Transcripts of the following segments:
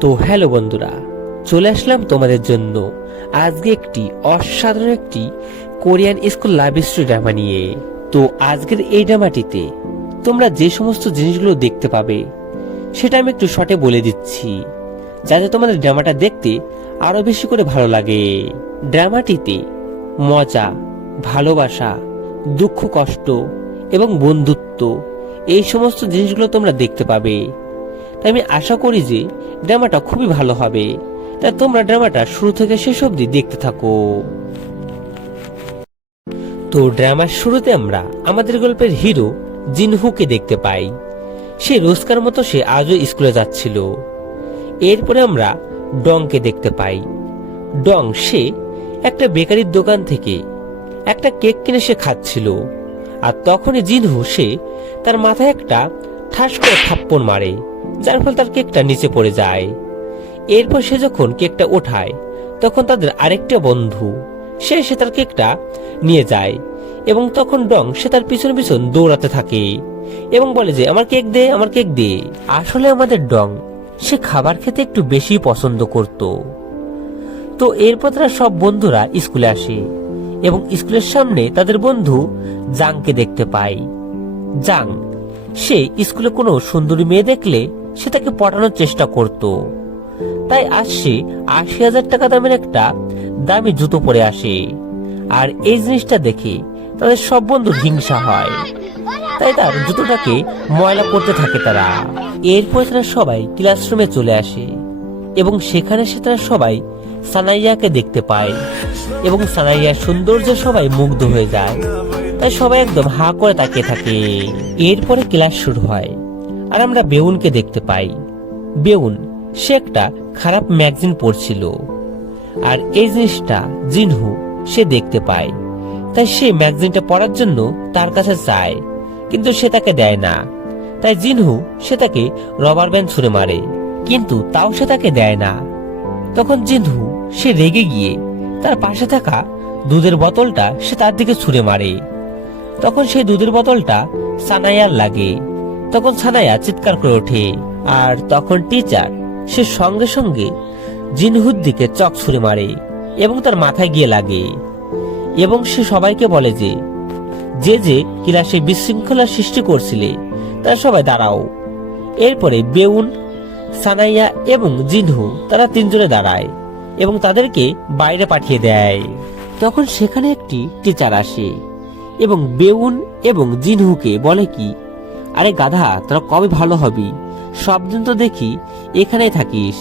তো হ্যালো বন্ধুরা, চলে আসলাম তোমাদের জন্য আজকে একটি অসাধারণ একটি Korean school love story drama নিয়ে। তো আজকের এই ড্রামাটিতে তোমরা যে সমস্ত জিনিসগুলো দেখতে পাবে সেটা আমি একটু শর্টে বলে দিচ্ছি, যাতে তোমাদের ড্রামাটা দেখতে আরো বেশি করে ভালো লাগে। ড্রামাটিতে মজা, ভালোবাসা, দুঃখ কষ্ট এবং বন্ধুত্ব এই সমস্ত জিনিসগুলো তোমরা দেখতে পাবে। তাই আমি আশা করি যে ড্রামাটা খুবই ভালো হবে, তাই তোমরা ড্রামাটা শুরু থেকে শেষ অবধি দেখতে থাকো। তো ড্রামার শুরুতে আমরা আমাদের গল্পের হিরো জিনহুকে দেখতে পাই। সে রোজকার মতো সে আজও স্কুলে যাচ্ছিল। এরপরে আমরা ডংকে দেখতে পাই। ডং সে একটা বেকারির দোকান থেকে একটা কেক কিনে সে খাচ্ছিল, আর তখনই জিনহু সে তার মাথায় একটা ঠাস করে থাপ্পড় মারে, যার ফলে তার কেকটা নিচে পড়ে যায়। এরপর সে যখন কেকটা ওঠায় তখন তাদের আরেকটা বন্ধু সে এসে তার কেকটা নিয়ে যায়, এবং তখন ডং সে তার পিছন পিছন দৌড়াতে থাকে এবং বলে যে আমার কেক দে, আমার কেক দে। আসলে আমাদের ডং সে খাবার খেতে একটু বেশি পছন্দ করত। তো এরপর তারা সব বন্ধুরা স্কুলে আসে এবং স্কুলের সামনে তাদের বন্ধু জাংকে দেখতে পায়। জাং সে স্কুলে কোনো সুন্দরী মেয়ে দেখলে সে তাকে পটানোর চেষ্টা করত। তাই আজ সে ৮০,০০০ টাকা দামের একটা দামি জুতো পরে আসে, আর এই জিনিসটা দেখে তাদের সব বন্ধুর হিংসা হয়। তাই তার জুতোটাকে ময়লা করতে থাকে তারা। এরপর তারা সবাই ক্লাসরুমে চলে আসে এবং সেখানে সে তারা সবাই সানাইয়াকে দেখতে পায় এবং সানাইয়ার সৌন্দর্যে সবাই মুগ্ধ হয়ে যায়। তাই সবাই একদম হা করে তাকিয়ে থাকে। এরপরে ক্লাস শুরু হয় আর আমরা বেউনকে দেখতে পাই। বেউন সে একটা খারাপ ম্যাগাজিন পড়ছিল, আর এই জিনিসটা জিনহু সে দেখতে পায়। তাই সে ম্যাগাজিনটা পড়ার জন্য তার কাছে যায়, কিন্তু সে তাকে দেয় না। তাই জিনহু সে তাকে রবার ব্যান্ড ছুঁড়ে মারে, কিন্তু তাও সে তাকে দেয় না। তখন জিনহু সে রেগে গিয়ে তার পাশে থাকা দুধের বোতলটা সে তার দিকে ছুঁড়ে মারে। তখন সেই দুধের বোতলটা সানায়ার লাগে। তখন সানায়া চিৎকার করে ওঠে, আর তখন টিচার সে সঙ্গে সঙ্গে জিনহুর দিকে চক ছুঁড়ে মারে এবং তার মাথায় গিয়ে লাগে, এবং সে সবাইকে বলে যে যে যে ক্লাসে বিশৃঙ্খলা সৃষ্টি করছিলে তারা সবাই দাঁড়াও। এরপরে বেউন, সানাইয়া এবং জিনহু তারা তিনজনে দাঁড়ায় এবং তাদেরকে বাইরে পাঠিয়ে দেয়। তখন সেখানে একটি টিচার আসে এবং বেউন এবং জিনহুকে বলে কি, আরে গাধা, তোরা কবে ভালো হবি? সব দিন তো দেখি এখানেই থাকিস।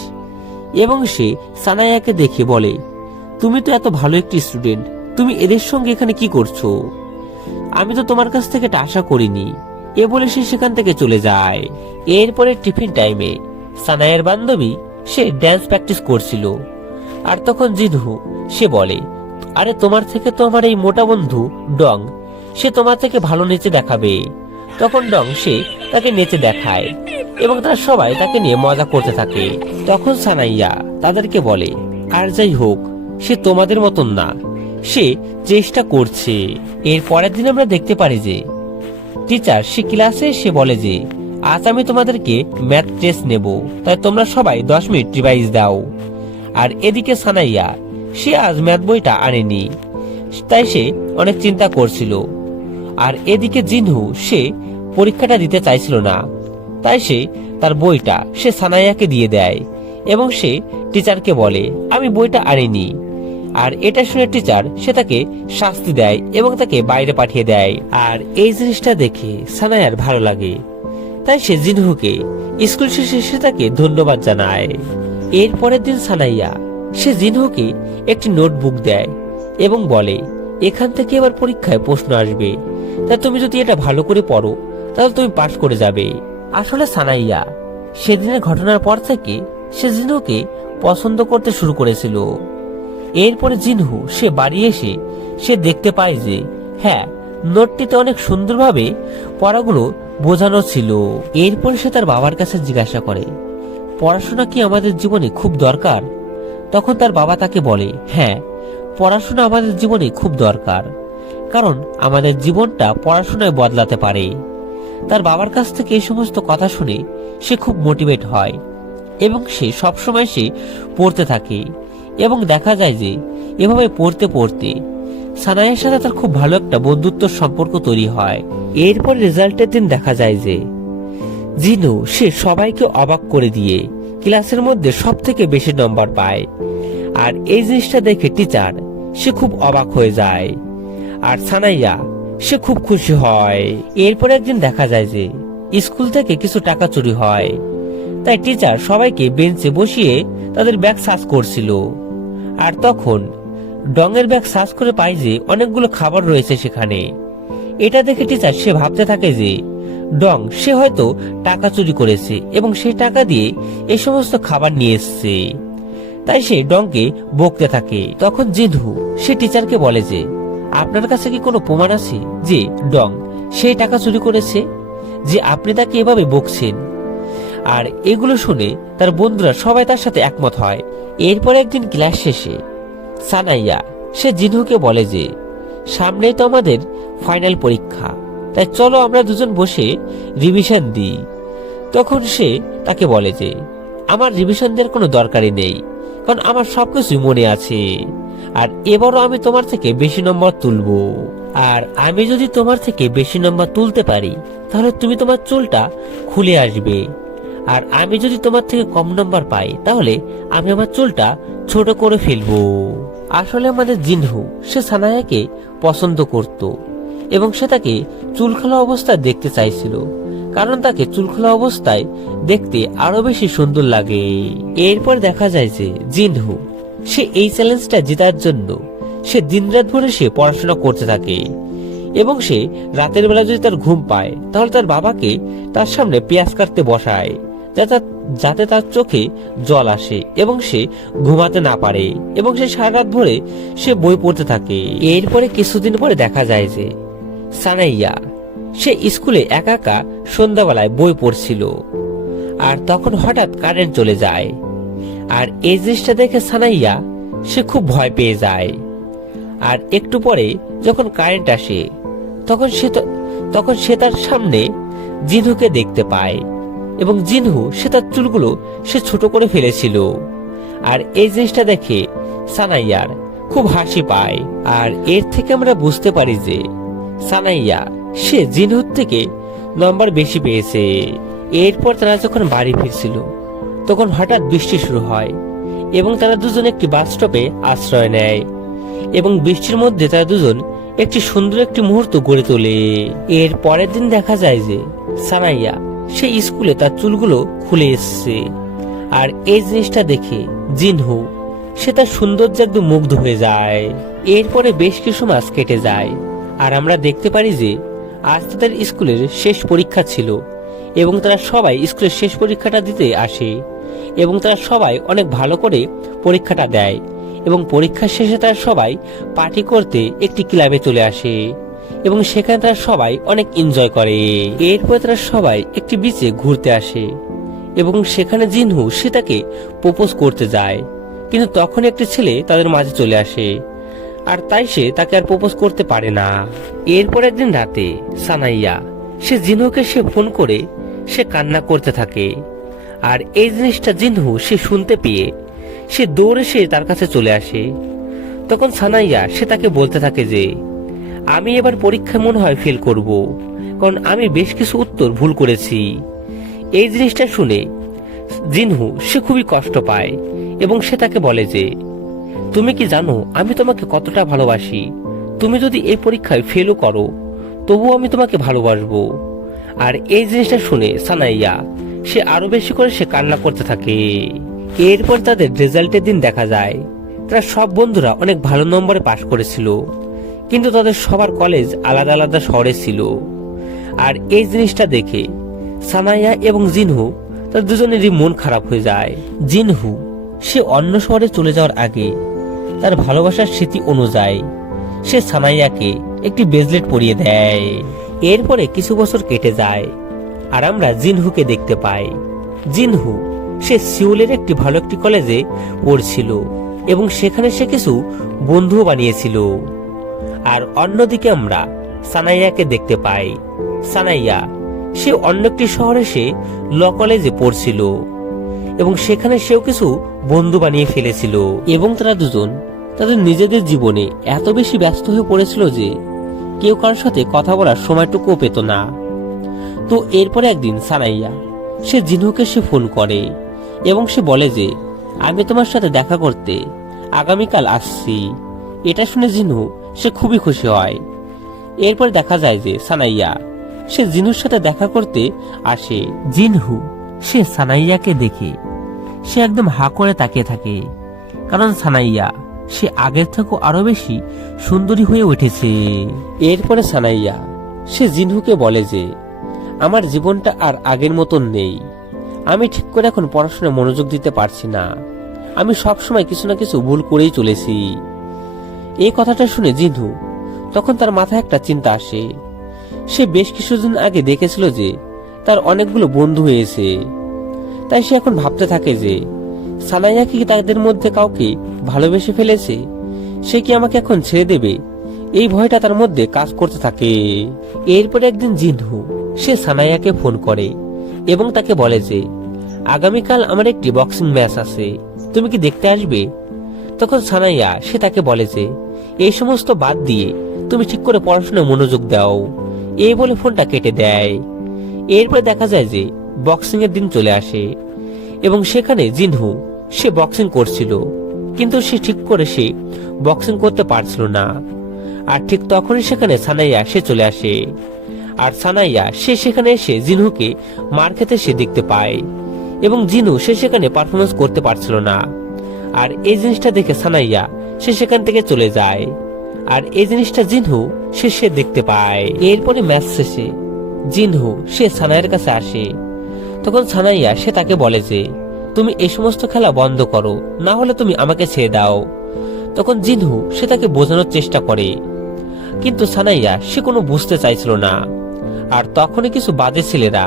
এবং সে সানাইয়াকে দেখে বলে, তুমি তো এত ভালো একটি স্টুডেন্ট, তুমি এদের সঙ্গে এখানে কি করছো? আমি তো তোমার কাছ থেকে এটা আশা করিনি। এ বলে সে সেখান থেকে চলে যায়। এরপরে টিফিন টাইমে সানাইয়ের বান্ধবী সে ড্যান্স প্র্যাকটিস করছিল, আর তখন জিনহু সে বলে, আরে তোমার থেকে তো আমার এই মোটা বন্ধু ডং, সে তোমার থেকে ভালো নেচে দেখাবে। তখন ডং সে তাকে নেচে দেখায় এবং তারা সবাই তাকে নিয়ে মজা করতে থাকে। তখন সানাইয়া তাদেরকে বলে, আর যাই হোক, সে তোমাদের মতন না, সে চেষ্টা করছে। এর পরের দিন আমরা দেখতে পারি যে টিচার সে ক্লাসে সে বলে যে আজ আমি তোমাদেরকে ম্যাথ টেস্ট নেব, তাই তোমরা সবাই 10 মিনিট রিভাইজ দাও। আর এদিকে সানাইয়া সে আজ ম্যাথ বইটা আনেনি, তাই সে অনেক চিন্তা করছিল। আর এদিকে জিনহু সে পরীক্ষাটা দিতে চাইছিল না, তাই সে তার বইটা সে সানাইয়াকে দিয়ে দেয় এবং সে টিচারকে বলে আমি বইটা আনিনি। আর এটা শুনে টিচার সে তাকে শাস্তি দেয় এবং তাকে বাইরে পাঠিয়ে দেয়। আর এই জিনিসটা দেখে সানাইয়ার ভালো লাগে, তাই সে জিনহুকে স্কুল শেষে সে তাকে ধন্যবাদ জানায়। এর পরের দিন সানাইয়া সে জিনহুকে একটি নোটবুক দেয় এবং বলে, এখান থেকে এবার পরীক্ষায় প্রশ্ন আসবে, তাই তুমি যদি এটা ভালো করে পড়ো তাহলে তুমি পাস করে যাবে। আসলে সানাইয়া সেদিনের ঘটনার পর থেকে সে জিনহুকে পছন্দ করতে শুরু করেছিল। এরপরে জিনহু সে বাড়ি এসে সে দেখতে পায় যে হ্যাঁ, নোটটিতে অনেক সুন্দরভাবে পড়াগুলো বোঝানো ছিল। এরপরে সে তার বাবার কাছে জিজ্ঞাসা করে, পড়াশোনা কি আমাদের জীবনে খুব দরকার? তখন তার বাবা তাকে বলে, হ্যাঁ, পড়াশোনা আমাদের জীবনে খুব দরকার, কারণ আমাদের জীবনটা পড়াশোনায় বদলাতে পারে। তার বাবার কাছ থেকে এই সমস্ত কথা শুনে সে খুব মোটিভেট হয় এবং সে সবসময় সে পড়তে থাকে। এবং দেখা যায় যে এভাবে পড়তে পড়তে সানায়ার সাথে তার খুব ভালো একটা বন্ধুত্ব সম্পর্ক তৈরি হয়। এরপর রেজাল্টের দিন দেখা যায় যে জিনু সে সবাইকে অবাক করে দিয়ে ক্লাসের মধ্যে সব থেকে বেশি নম্বর পায়। আর এই জিনিসটা দেখে টিচার সে খুব অবাক হয়ে যায়, আর সানাইয়া সে খুব খুশি হয়। এরপর একদিন দেখা যায় যে স্কুল থেকে কিছু টাকা চুরি হয়, তাই টিচার সবাইকে বেঞ্চে বসিয়ে তাদের ব্যাগ সার্চ করছিল। আর তখন ডঙের ব্যাগ সার্চ করে পায় যে অনেকগুলো খাবার রয়েছে সেখানে। এটা দেখে টিচার সে ভাবতে থাকে যে ডং সে হয়তো টাকা চুরি করেছে এবং সেই টাকা দিয়ে এই সমস্ত খাবার নিয়ে এসছে। তাই সে ডংকে বকতে থাকে। তখন জিনহু সে টিচারকে বলে যে আপনার কাছে কি কোনো প্রমাণ আছে যে ডং সেই টাকা চুরি করেছে, যে আপনি তাকে এভাবে বকছেন? আর এগুলো শুনে তার বন্ধুরা সবাই তার সাথে একমত হয়। এরপর একদিন ক্লাস শেষে সানাইয়া সে জিনহুকে বলে যে সামনেই তো আমাদের ফাইনাল পরীক্ষা, তাই চলো আমরা দুজন বসে রিভিশন দিই। তখন সে তাকে বলে যে আমার রিভিশন দেওয়ার কোনো দরকারই নেই, কারণ আমার সবকিছুই মনে আছে। আর এবারও আমি তোমার থেকে বেশি নম্বর তুলবো। আর আমি যদি তোমার থেকে বেশি নম্বর তুলতে পারি তাহলে তুমি তোমার চুলটা খুলে আসবে। আর আমি যদি তোমার থেকে কম নম্বর পাই তাহলে আমি আমার চুলটা ছোট করে ফেলবো। আসলে আমাদের জিনহু সে সানায়াকে পছন্দ করত এবং সে তাকে চুল খোলা অবস্থায় দেখতে চাইছিল, কারণ তাকে চুল খোলা অবস্থায় দেখতে আরো বেশি সুন্দর লাগে। এরপর দেখা যায় যে জিনহু সে এই চ্যালেঞ্জটা জেতার জন্য সে দিনরাত ভরে সে পড়াশোনা করতে থাকে। এবং সে রাতের বেলা যদি তার ঘুম পায় তাহলে তার বাবাকে তার সামনে পেঁয়াজ কাটতে বসায়, যাতে তার চোখে জল আসে এবং সে ঘুমাতে না পারে। এবং সে সারা রাত ভরে সে বই পড়তে থাকে। এরপরে কিছুদিন পরে দেখা যায় যে সানাইয়া সে স্কুলে একা একা সন্ধ্যাবেলায় বই পড়ছিল, আর তখন হঠাৎ কারেন্ট চলে যায়। আর এই জিনিসটা দেখে সানাইয়া সে খুব ভয় পেয়ে যায়। আর একটু পরে যখন কারেন্ট আসে তখন সে তার সামনে জিনহুকে দেখতে পায়, এবং জিনহু সে তার চুলগুলো সে ছোট করে ফেলেছিল। আর এই জিনিসটা দেখে সানাইয়ার খুব হাসি পায়। আর এর থেকে আমরা বুঝতে পারি যে সানাইয়া সে জিনহুর থেকে নম্বর বেশি পেয়েছে। এরপর তারা যখন বাড়ি ফিরছিল তখন হঠাৎ বৃষ্টি শুরু হয় এবং তারা দুজন একটি বাস স্টপে আশ্রয় নেয়। এবং বৃষ্টির মধ্যে তারা দুজন একটি সুন্দর একটি মুহূর্ত গড়ে তোলে। এর পরের দিন দেখা যায় যে সানাইয়া সে স্কুলে তার চুলগুলো খুলে এসছে। আর এই জিনিসটা দেখে জিনহু সে তার সৌন্দর্য একদম মুগ্ধ হয়ে যায়। এরপরে বেশ কিছু মাস কেটে যায়, আর আমরা দেখতে পারি যে আজ তাদের স্কুলের শেষ পরীক্ষা ছিল এবং তারা সবাই স্কুলের শেষ পরীক্ষাটা দিতে আসে। এবং তারা সবাই অনেক ভালো করে পরীক্ষাটা দেয় এবং পরীক্ষা শেষে তারা সবাই পার্টি করতে একটি ক্লাবে চলে আসে এবং সেখানে তারা সবাই অনেক এনজয় করে। এরপর তারা সবাই একটি বিচে ঘুরতে আসে এবং সেখানে জিনহু সে তাকে প্রপোজ করতে যায়, কিন্তু তখন একটি ছেলে তাদের মাঝে চলে আসে, আর তাই সে তাকে আর প্রপোজ করতে পারে না। এরপর একদিন রাতে সানাইয়া সে জিনহুকে সে ফোন করে সে কান্না করতে থাকে। আর এই জিনিসটা জিনহু সে শুনতে পেয়ে সে দৌড়ে সে তার কাছে চলে আসে। তখন সানাইয়া সে তাকে বলতে থাকে যে আমি এবার পরীক্ষায় মনে হয় ফেল করব, কারণ আমি বেশ কিছু উত্তর ভুল করেছি। এই জিনিসটা শুনে জিনহু সে খুবই কষ্ট পায় এবং সে তাকে বলে যে তুমি কি জানো আমি তোমাকে কতটা ভালোবাসি? তুমি যদি এই পরীক্ষায় ফেলও করো তবুও আমি তোমাকে ভালোবাসবো। আর এই জিনিসটা শুনে সানাইয়া সে আরো বেশি করে সে কান্না করতে থাকে। এরপর তাদের রেজাল্টের দিন দেখা যায় তারা সব বন্ধুরা অনেক ভালো নম্বরে পাশ করেছিল, কিন্তু তাদের সবার কলেজ আলাদা আলাদা শহরে ছিল। আর এই জিনিসটা দেখে সানাইয়া এবং জিনহু তার দুজনেরই মন খারাপ হয়ে যায়। জিনহু সে অন্য শহরে চলে যাওয়ার আগে তার ভালোবাসার স্মৃতি অনুযায়ী সে সানাইয়াকে একটি ব্রেসলেট পরিয়ে দেয়। এরপরে কিছু বছর কেটে যায় আর আমরা জিনহুকে দেখতে পাই। জিনহু সে সিউলের একটি ভালো একটি কলেজে পড়ছিল এবং সেখানে সে কিছু বন্ধুও বানিয়েছিল। আর অন্যদিকে আমরা সানাইয়াকে দেখতে পাই। সানাইয়া সে অন্য একটি শহরে সে ল কলেজে পড়ছিল এবং সেখানে সেও কিছু বন্ধু বানিয়ে ফেলেছিল এবং তারা দুজন তাদের নিজেদের জীবনে এত বেশি ব্যস্ত হয়ে পড়েছিল যে কেউ কারোর সাথে কথা বলার সময়টুকুও পেত না। তো এরপরে একদিন সানাইয়া সে জিনহুকে সে ফোন করে এবং সে বলে যে আমি তোমার সাথে দেখা করতে আগামীকাল আসছি। এটা শুনে জিনহু সে খুবই খুশি হয়। এরপর দেখা যায় যে সানাইয়া সে জিনহুর সাথে দেখা করতে আসে। জিনহু সে সানাইয়াকে দেখে সে একদম হা করে তাকিয়ে থাকে, কারণ সানাইয়া সে আগের থেকেও আরো বেশি সুন্দরী হয়ে উঠেছে। এরপরে সানাইয়া সে জিনহুকে বলে যে আমার জীবনটা আর আগের মতন নেই, আমি ঠিক করে এখন পড়াশোনায় মনোযোগ দিতে পারছি না, আমি সবসময় কিছু না কিছু ভুল করেই চলেছি। এই কথাটা শুনে জিনহু তখন তার মাথায় একটা চিন্তা আসে। সে বেশ কিছুদিন আগে দেখেছিল যে তার অনেকগুলো বন্ধু হয়েছে, তাই সে এখন ভাবতে থাকে যে সানাইয়া কি তাদের মধ্যে কাউকে ভালোবেসে ফেলেছে, সে কি আমাকে এখন ছেড়ে দেবে, এই ভয়টা তার মধ্যে কাজ করতে থাকে। এরপরে একদিন জিনহু সে সানাইয়াকে ফোন করে এবং তাকে বলে যে আগামীকাল আমার একটি বক্সিং ম্যাচ আছে, তুমি কি দেখতে আসবে? তখন সানাইয়া সে তাকে বলে যে এই সমস্ত বাদ দিয়ে তুমি ঠিক করে পড়াশোনায় মনোযোগ দাও, এই বলে ফোনটা কেটে দেয়। এরপরে দেখা যায় যে বক্সিং এর দিন চলে আসে এবং সেখানে জিনহু সে বক্সিং করছিল, কিন্তু সে ঠিক করে সে বক্সিং করতে পারছিল না। আর ঠিক তখনই সেখানে সানাইয়া সে চলে আসে, আর সানাইয়া সে সেখানে এসে জিনহুকে মার খেতে সে দেখতে পায় এবং জিনহু সে সেখানে পারফরমেন্স করতে পারছিল না। আর এই জিনিসটা দেখে সানাইয়া সে সেখান থেকে চলে যায়, আর এই জিনিসটা জিনহু সে দেখতে পায়। এরপরে ম্যাচ শেষে জিনহু সে সানাইয়ের কাছে আসে, তখন সানাইয়া সে তাকে বলে যে তুমি এই সমস্ত খেলা বন্ধ করো, না হলে তুমি আমাকে ছেড়ে দাও। তখন জিনহু সে তাকে বোঝানোর চেষ্টা করে, কিন্তু সানাইয়া সে কোনো বুঝতে চাইছিল না। আর তখনই কিছু বাজে ছেলেরা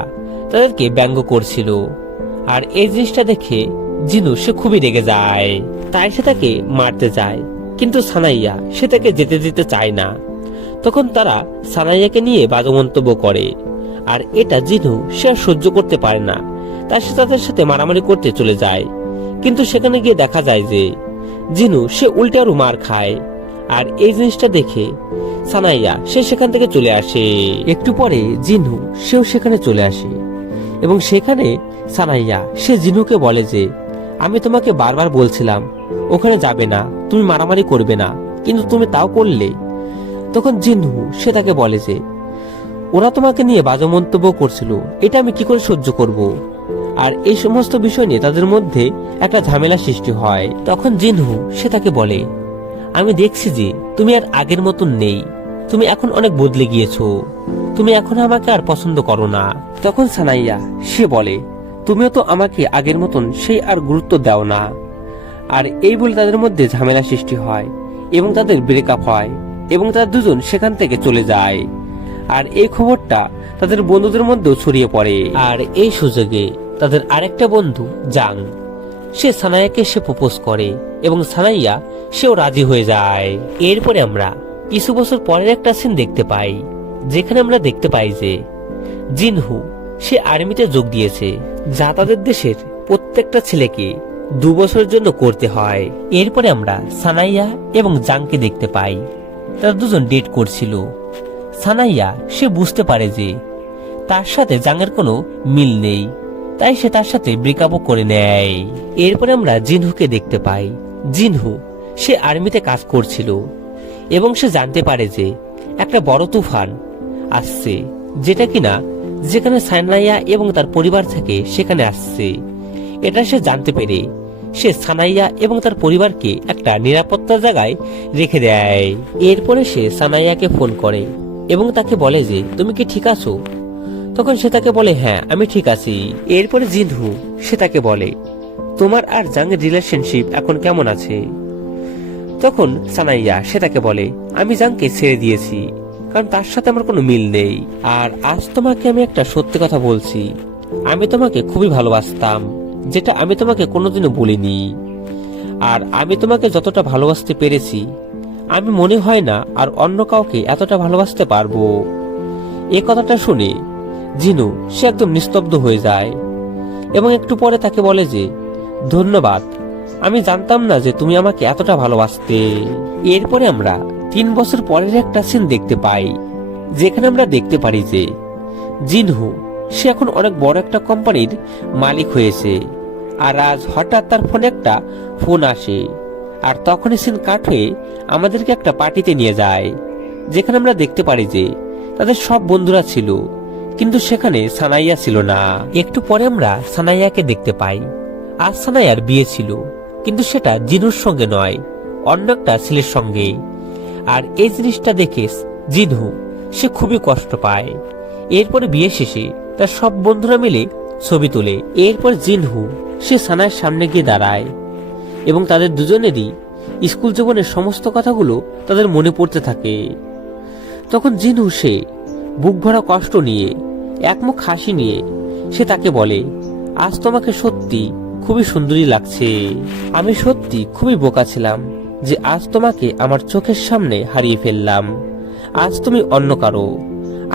তাদেরকে ব্যঙ্গ করছিল, আর এই জিনিসটা দেখে জিনহু সে খুবই রেগে যায়, তাই সে তাকে মারতে যায়, কিন্তু সানাইয়া সে তাকে যেতে দিতে চায় না। তখন তারা সানাইয়াকে নিয়ে বাজে মন্তব্য করে, আর এটা জিনহু সে আর সহ্য করতে পারে না, তাই সে তাদের সাথে মারামারি করতে চলে যায়। কিন্তু সেখানে গিয়ে দেখা যায় যে জিনহু সে উল্টে আরো মার খায়, আর এই জিনিসটা দেখে সানাইয়া সে সেখান থেকে চলে আসে। একটু পরে জিনহু সেও সেখানে চলে আসে এবং সেখানে সানাইয়া সে জিনহুকে বলে যে আমি তোমাকে বারবার বলছিলাম ওখানে যাবে না, তুমি মারামারি করবে না, কিন্তু তুমি তাও করলে। তখন জিনহু সে তাকে বলে যে ওরা তোমাকে নিয়ে বাজে মন্তব্য করছিল, এটা আমি কি করে সহ্য করব। আর এই সমস্ত বিষয় নিয়ে তাদের মধ্যে একটা ঝামেলা সৃষ্টি হয়। তখন জিনহু সে তাকে বলে আমি দেখছি যে তুমি আর আগের মতন নেই, তুমি এখন অনেক বদলে গিয়েছো, তুমি এখন আমাকে আর পছন্দ করো না। তখন সানাইয়া সে বলে তুমিও তো আমাকে আগের মতন সেই আর গুরুত্ব দাও না। আর এই বলে তাদের মধ্যে ঝামেলা সৃষ্টি হয় এবং তাদের ব্রেকআপ হয় এবং তারা দুজন সেখান থেকে চলে যায়। আর এই খবরটা তাদের বন্ধুদের মধ্যেও ছড়িয়ে পড়ে। আর এই সুযোগে তাদের আরেকটা বন্ধু জাং সে সানাইয়াকে সে প্রপোজ করে এবং সানাইয়া সেও রাজি হয়ে যায়। এরপরে আমরা কিছু বছর পরের একটা সিন দেখতে পাই, যেখানে আমরা দেখতে পাই যে জিনহু সে আর্মিতে যোগ দিয়েছে, যা তাদের দেশের প্রত্যেকটা ছেলেকে 2 বছরের জন্য করতে হয়। এরপরে আমরা সানাইয়া এবং জাংকে দেখতে পাই, তারা দুজন ডেট করছিল। সানাইয়া সে বুঝতে পারে যে তার সাথে জাংয়ের কোনো মিল নেই, তাই সে তার সাথে ব্রেকআপও করে নেয়। এরপরে আমরা জিনহুকে দেখতে পাই, জিনহু সে আর্মিতে কাজ করছিল এবং সে জানতে পারে যে একটা বড় তুফান আসছে, যেটা কিনা যেখানে সানাইয়া এবং তার পরিবার থেকে সেখানে আসছে। এটা সে জানতে পেরে সে সানাইয়া এবং তার পরিবারকে একটা নিরাপত্তা জায়গায় রেখে দেয়। এরপরে সে সানাইয়াকে ফোন করে এবং তাকে বলে যে তুমি কি ঠিক আছো? তখন সে তাকে বলে হ্যাঁ আমি ঠিক আছি। এরপরে জিনহু সে তাকে বলে তোমার আর জাংয়ের রিলেশনশিপ এখন কেমন আছে? তখন সানাইয়া সে তাকে বলে আমি জাংকে ছেড়ে দিয়েছি, কারণ তার সাথে আমার কোনো মিল নেই। আর আজ তোমাকে আমি একটা সত্যি কথা বলছি, আমি তোমাকে খুবই ভালোবাসতাম, যেটা আমি তোমাকে কোনোদিনও বলিনি। আর আমি তোমাকে যতটা ভালোবাসতে পেরেছি আমি মনে হয় না আর অন্য কাউকে এতটা ভালোবাসতে পারবো। এই কথাটা শুনে জিনু সে একদম নিস্তব্ধ হয়ে যায় এবং একটু পরে তাকে বলে যে ধন্যবাদ, আমি জানতাম না যে তুমি আমাকে এতটা ভালোবাসতে। এরপরে আমরা 3 বছর পরের একটা সিন দেখতে পাই, যেখানে আমরা দেখতে পারি যে জিনহু সে এখন অনেক বড় একটা কোম্পানির মালিক হয়েছে। আর আজ হঠাৎ তার ফোনে একটা ফোন আসে, আর তখনই সিন কাট হয়ে আমাদেরকে একটা পার্টিতে নিয়ে যায়, যেখানে আমরা দেখতে পারি যে তাদের সব বন্ধুরা ছিল, কিন্তু সেখানে সানাইয়া ছিল না। একটু পরে আমরা সানাইয়াকে দেখতে পাই। আজ সানাইয়ার বিয়ে ছিল, কিন্তু সেটা জিনুর সঙ্গে নয়, অন্য একটা ছেলের সঙ্গে। আর এই জিনিসটা দেখে জিনহু সে খুবই কষ্ট পায়। এরপরে বিয়ে শেষে তার সব বন্ধুরা মিলে ছবি তোলে। এরপর জিনহু সে সানাইয়ের সামনে গিয়ে দাঁড়ায় এবং তাদের দুজনেরই স্কুল জীবনের সমস্ত কথাগুলো তাদের মনে পড়তে থাকে। তখন জিনহু সে বুক ভরা কষ্ট নিয়ে একমুখ হাসি নিয়ে সে তাকে বলে, আজ তোমাকে সত্যি খুবই সুন্দরী লাগছে। আমি সত্যি খুবই বোকা ছিলাম যে আজ তোমাকে আমার চোখের সামনে হারিয়ে ফেললাম। আজ তুমি অন্য কারো।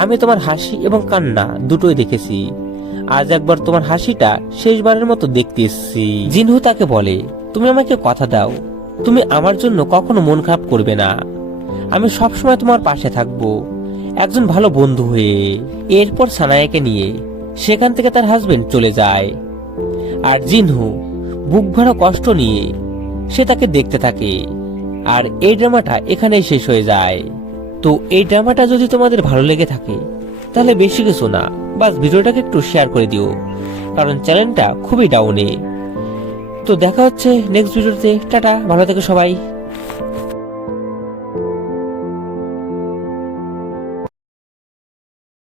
আমি তোমার হাসি এবং কান্না দুটোই দেখেছি। আজ একবার তোমার হাসিটা শেষবারের মতো দেখতে এসেছি। জিনহু তাকে বলে, তুমি আমাকে কথা দাও, তুমি আমার জন্য কখনো মন খারাপ করবে না। আমি সবসময় তোমার পাশে থাকবো, একজন ভালো বন্ধু হয়ে। এরপর সানায়াকে নিয়ে সেখান থেকে তার হাজবেন্ড চলে যায়। আর জিনহু বুক ভরা কষ্ট নিয়ে সে তাকে দেখতে থাকে। আর এই ড্রামাটা এখানেই শেষ হয়ে যায়। তো এই ড্রামাটা যদি তোমাদের ভালো লেগে থাকে তাহলে বেশি কিছু না, বাস ভিডিওটাকে একটু শেয়ার করে দিও, কারণ চ্যানেলটা খুবই ডাউনে। তো দেখা হচ্ছে নেক্সট ভিডিওতে। টাটা, ভালো থেকো সবাই।